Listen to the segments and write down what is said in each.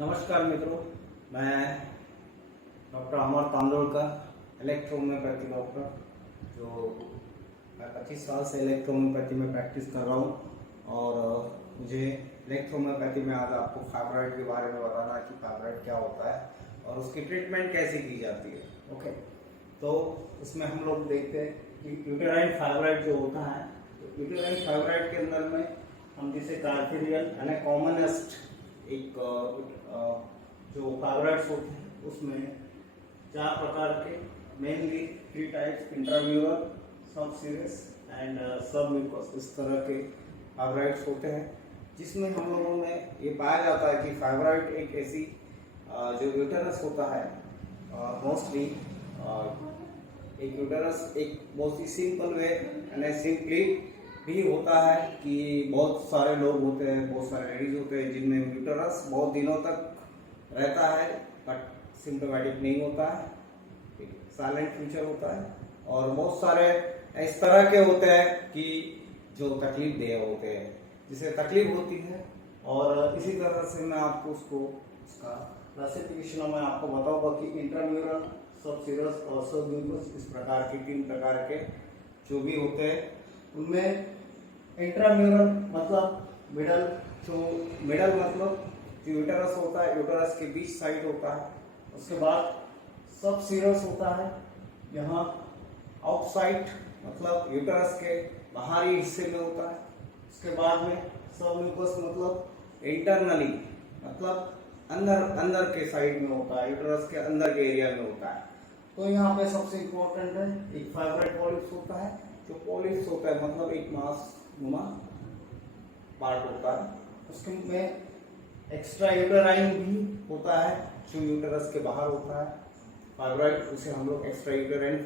नमस्कार मित्रों, मैं डॉक्टर अमर तांदोलकर, इलेक्ट्रोहोम्योपैथी डॉक्टर, जो मैं 25 साल से इलेक्ट्रोहोम्योपैथी में प्रैक्टिस कर रहा हूँ। और मुझे इलेक्ट्रोहोम्योपैथी में आज आपको फाइब्रॉइड के बारे में बताना है कि फाइब्रॉइड क्या होता है और उसकी ट्रीटमेंट कैसे की जाती है। ओके, तो इसमें हम लोग देखते हैं कि यूटेराइन फाइब्रॉइड जो होता है, तो यूटेराइन फाइब्रॉइड के अंदर में हम जिसे कार्पेरियल यानी कॉमनेस्ट एक जो फाइब्रॉइड्स होते हैं उसमें 4 प्रकार के, मेनली 3 टाइप्स, इंट्राम्यूरल, सब सीरियस एंड सब म्यूकस, इस तरह के फाइब्रॉइड्स होते हैं, जिसमें हम लोगों में ये पाया जाता है कि फाइब्रॉइड एक ऐसी जो यूटेरस होता है, मोस्टली एक यूटेरस एक बहुत ही सिंपल वे यानी सिंपली भी होता है कि बहुत सारे लोग होते हैं, बहुत सारे लेडीज होते हैं जिनमें यूटेरस बहुत दिनों तक रहता है बट सिम्टोमेटिक नहीं होता है, साइलेंट फ्यूचर होता है। और बहुत सारे इस तरह के होते हैं कि जो तकलीफ देह होते हैं, जिसे तकलीफ होती है। और इसी तरह से मैं आपको उसका क्लासिफिकेशन में आपको बताऊंगा कि इंट्राम्यूरल, सब सीरियस और सब म्यूकस, इस प्रकार के 3 प्रकार के जो भी होते हैं उनमें इंट्राम्यूरल मतलब मिडल, जो मिडल मतलब जो यूटेरस होता है, यूटेरस के बीच साइड होता है। उसके बाद सब सीरियस होता है, यहाँ आउटसाइड मतलब यूटेरस के बाहरी हिस्से में होता है। उसके बाद में सब म्यूकस मतलब इंटरनली मतलब अंदर के साइड में होता है, यूटेरस के अंदर के एरिया में होता है। तो यहाँ पे सबसे इम्पोर्टेंट है एक फाइब्रॉइड पॉलिप्स होता है। जो पॉलिप्स होता है मतलब एक मांस नुमा पार्ट होता है, उसके में एक्स्ट्रा यूटेराइन भी होता है जो यूटेरस के बाहर होता है फाइब्रॉइड, उसे हम लोग एक्स्ट्रा यूटेराइन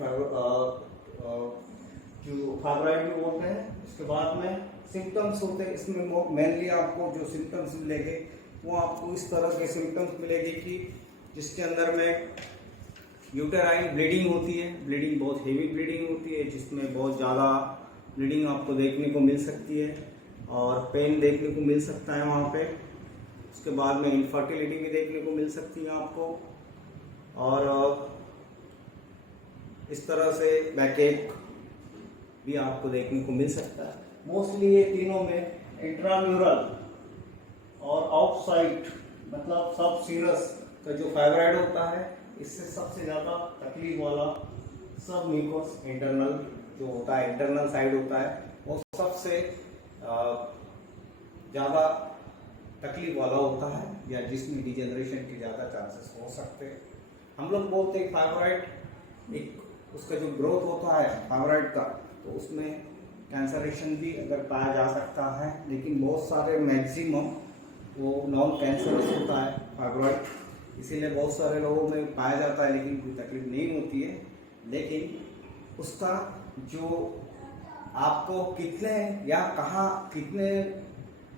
जो फाइब्रॉइड भी बोलते हैं। उसके बाद में सिम्टम्स होते हैं, इसमें मेनली आपको जो सिम्टम्स मिलेंगे वो आपको इस तरह के सिम्टम्स मिलेंगे कि जिसके अंदर में यूटेराइन ब्लीडिंग होती है, ब्लीडिंग बहुत हेवी ब्लीडिंग होती है, जिसमें बहुत ज़्यादा ब्लीडिंग आपको देखने को मिल सकती है और पेन देखने को मिल सकता है वहाँ पे। उसके बाद में इनफर्टिलिटी भी देखने को मिल सकती है आपको, और इस तरह से बैकएक भी आपको देखने को मिल सकता है। मोस्टली ये तीनों में इंट्राम्यूरल और आउटसाइड मतलब सब सीरियस का जो फाइब्रॉइड होता है, इससे सबसे ज़्यादा तकलीफ वाला सब म्यूकस इंटरनल जो होता है, इंटरनल साइड होता है, वो सबसे ज़्यादा तकलीफ वाला होता है, या जिसमें डिजेनरेशन के ज़्यादा चांसेस हो सकते हैं। हम लोग बोलते हैं फाइब्रॉइड एक उसका जो ग्रोथ होता है फाइब्रॉइड का, तो उसमें कैंसरेशन भी अगर पाया जा सकता है, लेकिन बहुत सारे मैक्सिमम वो नॉन कैंसरस होता है फाइब्रॉइड, इसीलिए बहुत सारे लोगों में पाया जाता है लेकिन कोई तकलीफ नहीं होती है। लेकिन उसका जो आपको कितने या कहाँ कितने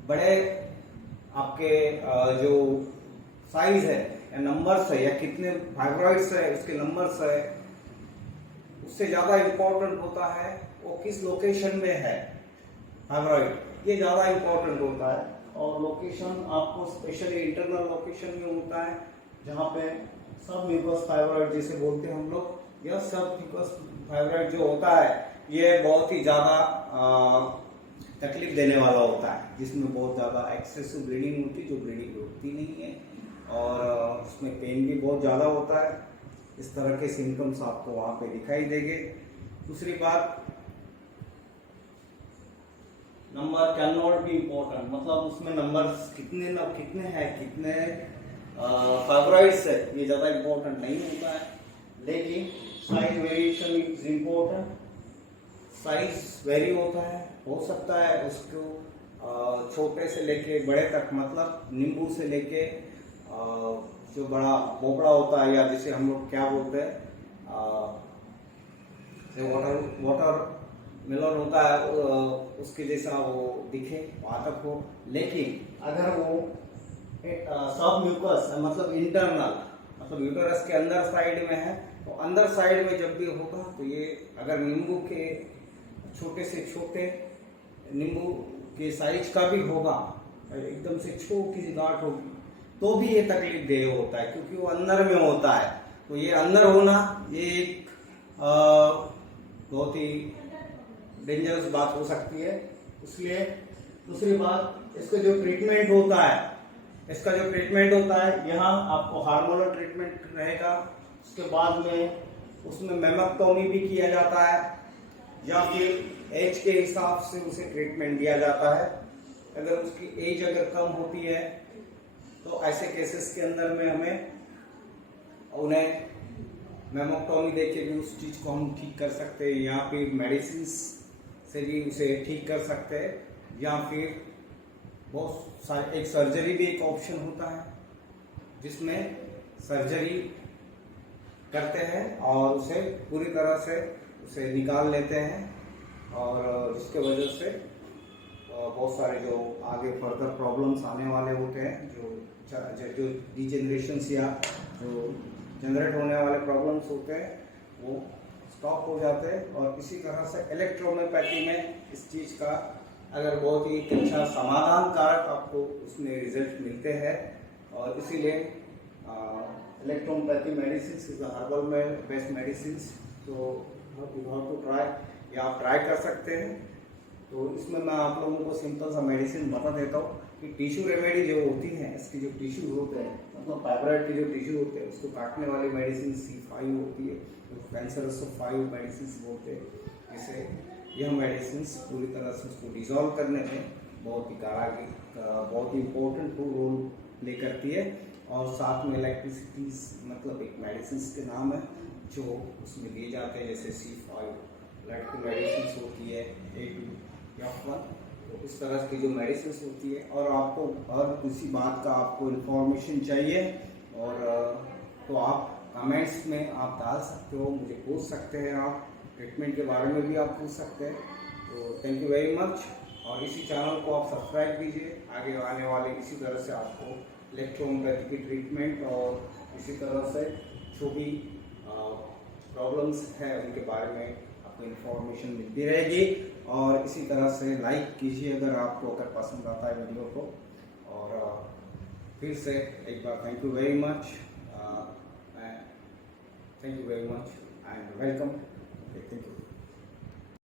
बड़े आपके जो साइज है या नंबर्स है या कितने फाइब्रॉइड्स है उसके नंबर्स है, उससे ज़्यादा इम्पोर्टेंट होता है वो किस लोकेशन में है फाइब्रॉइड, ये ज़्यादा इम्पोर्टेंट होता है। और लोकेशन आपको स्पेशली इंटरनल लोकेशन में होता है, जहाँ पे सब म्यूकस फाइब्रॉइड जिसे बोलते हैं हम लोग, यह सब म्यूकस फाइब्रॉइड जो होता है ये बहुत ही ज़्यादा तकलीफ देने वाला होता है, जिसमें बहुत ज़्यादा एक्सेसिव ब्लीडिंग होती है, जो ब्लीडिंग रुकती नहीं है, और उसमें पेन भी बहुत ज़्यादा होता है। इस तरह के सिम्टम्स आपको वहाँ पे दिखाई देंगे। दूसरी बात, number can not be important, मतलब उसमें नंबर्स कितने हैं, कितने फाइब्रॉइड्स है, ये ज़्यादा इम्पोर्टेंट नहीं होता है, लेकिन size variation is important. Size very होता है, हो सकता है उसको छोटे से लेके बड़े तक, मतलब नींबू से लेके जो बड़ा बोकड़ा होता है, या जिसे हम लोग क्या बोलते हैं वाटर मेलन होता है, उसके जैसा वो दिखे वहाँ तक हो। लेकिन अगर वो सब म्यूकस मतलब इंटरनल मतलब यूटेरस के अंदर साइड में है, तो अंदर साइड में जब भी होगा तो ये अगर नींबू के छोटे से छोटे नींबू के साइज का भी होगा, एकदम से छोटी सी गांठ होगी, तो भी ये तकलीफ देह होता है, क्योंकि वो अंदर में होता है। तो ये अंदर होना ये एक बहुत ही डेंजरस बात हो सकती है। इसलिए दूसरी बात, इसका जो ट्रीटमेंट होता है, यहाँ आपको हार्मोनल ट्रीटमेंट रहेगा। उसके बाद में उसमें मेमोक्टोमी भी किया जाता है, या फिर एज के हिसाब से उसे ट्रीटमेंट दिया जाता है। अगर उसकी एज अगर कम होती है तो ऐसे केसेस के अंदर में हमें उन्हें मेमोक्टोमी देके भी उस चीज को हम ठीक कर सकते हैं, या फिर मेडिसिन से भी उसे ठीक कर सकते हैं, या फिर बहुत सारे एक सर्जरी भी एक ऑप्शन होता है, जिसमें सर्जरी करते हैं और उसे पूरी तरह से उसे निकाल लेते हैं, और जिसके वजह से बहुत सारे जो आगे फर्दर प्रॉब्लम्स आने वाले होते हैं, जो डिजेनरेशंस या जो जनरेट होने वाले प्रॉब्लम्स होते हैं, वो स्टॉप हो जाते हैं। और इसी तरह से इलेक्ट्रोहोम्योपैथी में इस चीज़ का अगर बहुत ही अच्छा समाधान कारक आपको उसमें रिजल्ट मिलते हैं, और इसीलिए इलेक्ट्रोहोम्योपैथी मेडिसिन इज हर्बल में बेस्ट मेडिसिन। तो यू हैव टू ट्राई, या आप ट्राई कर सकते हैं। तो इसमें मैं आप लोगों को सिंपल सा मेडिसिन बता देता हूँ कि टिश्यू रेमेडी जो होती हैं, इसके जो टिश्यू होते हैं, मतलब फाइब्रॉइड के जो टिश्यू होते हैं, उसको काटने वाली मेडिसिन C5 होती है, जो कैंसरस 5 मेडिसिन बोलते हैं, जिसे यह मेडिसिन पूरी तरह से उसको डिजॉल्व करने में बहुत ही इम्पोर्टेंट रोल प्ले करती है। और साथ में इलेक्ट्रिसिटीज, मतलब एक मेडिसिन के नाम है जो उसमें दिए जाते हैं, जैसे C5 ब्लड की मेडिसिन होती है, A2F1। तो इस तरह की जो मेडिसिन होती है, और आपको हर किसी बात का आपको इन्फॉर्मेशन चाहिए, और तो आप कमेंट्स में आप डाल सकते हो, मुझे पूछ सकते हैं, आप ट्रीटमेंट के बारे में भी आप पूछ सकते हैं। तो थैंक यू वेरी मच, और इसी चैनल को आप सब्सक्राइब कीजिए। आगे आने वाले इसी तरह से आपको इलेक्ट्रोहोम्योपैथी की ट्रीटमेंट और इसी तरह से जो भी प्रॉब्लम्स हैं उनके बारे में आपको इन्फॉर्मेशन मिलती रहेगी। और इसी तरह से लाइक कीजिए अगर पसंद आता है वीडियो को। और फिर से एक बार thank you very much, thank you very much and welcome.